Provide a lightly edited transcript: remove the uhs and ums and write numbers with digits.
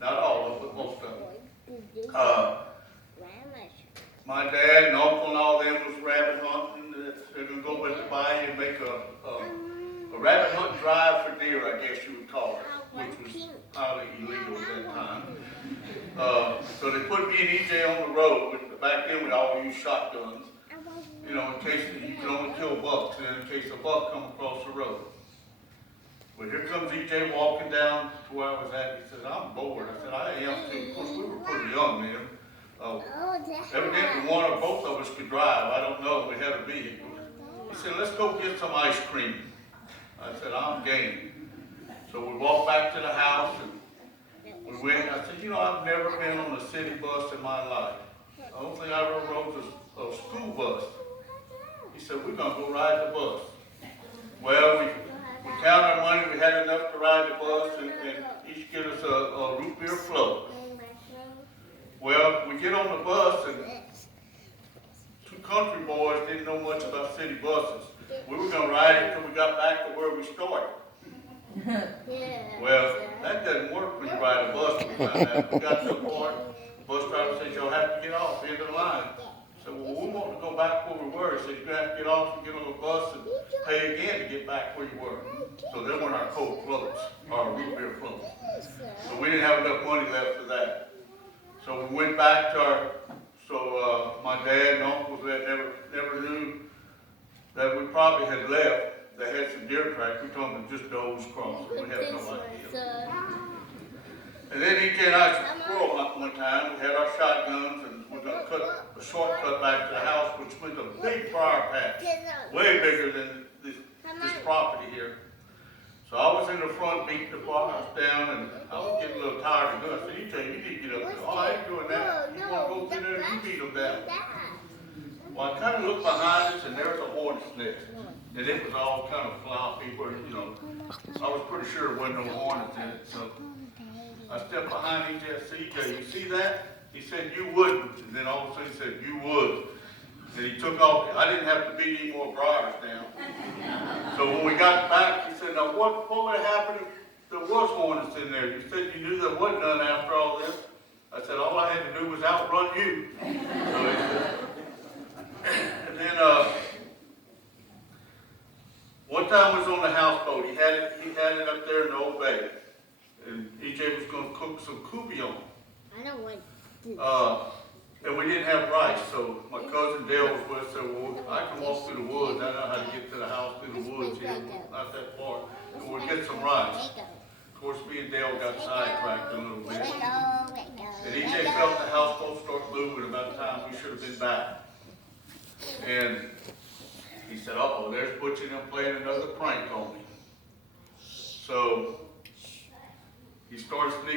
Not all of it, but most of them. My dad and uncle and all them was rabbit hunting. They're going to go with the bayou and make a rabbit hunting drive for deer, I guess you would call it, which was highly illegal at that time. So they put me and EJ on the road. Back then we all used shotguns, you know, in case you could only kill bucks, and in case a buck come across the road. Well, here comes EJ walking down to where I was at. He says, I'm bored. I said, I am too. Of course, we were pretty young then. Evidently one or both of us could drive. I don't know. We had a vehicle. He said, let's go get some ice cream. I said, I'm game. So we walked back to the house and we went. I said, you know, I've never been on a city bus in my life. I don't think I ever rode a school bus. He said, we're going to go ride the bus. Well, we counted our money. We had enough to ride the bus and each get us a root beer float. Well, we get on the bus and two country boys didn't know much about city buses. We were going to ride it until we got back to where we started. Well, that doesn't work when you ride a bus. We found out. We got to the part, the bus driver said, you'll have to get off the end of the line. I said, well, we want to go back where we were. He said, you're going to have to get off and get on the bus and pay again to get back where you were. So they weren't our cold floats, our root beer floats. So we didn't have enough money left for that. So we went back to my dad and uncles that never knew that we probably had left. They had some deer tracks. We told them to just doze across. We had no idea. And then EJ and I squirrel hunt one time. We had our shotguns and we're going to cut a shortcut back to the house, which was a big briar patch, way bigger than this property here. So I was in the front beating the bars down, and I was getting a little tired of doing it. I said, EJ, you need to get up there. Oh, I ain't doing that. You want to go through there, you beat them down. Well, I kind of looked behind us, and there was a hornet's nest. And it was all kind of floppy, but, you know, I was pretty sure there wasn't no hornets in it. So I stepped behind EJ. I said, EJ, you see that? He said, you wouldn't. And then all of a sudden he said, you would. And he took off. I didn't have to beat any more briars down. So when we got back, he said, now what would have happened if there was hornets in there? You said you knew there wasn't none after all this. I said, all I had to do was outrun you. So he said, and then one time we was on the houseboat. He had it up there in the old bay. And EJ was going to cook some coubillon. I don't want and we didn't have rice, so my cousin Dale was with us. Said, well, I can walk through the woods. I know how to get to the house through the woods here, not that far. And we'll get some rice. Of course, me and Dale got sidetracked a little bit. And EJ felt the houseboat start moving about the time we should have been back. And he said, uh-oh, there's Butch and them playing another prank on me. So he started sneaking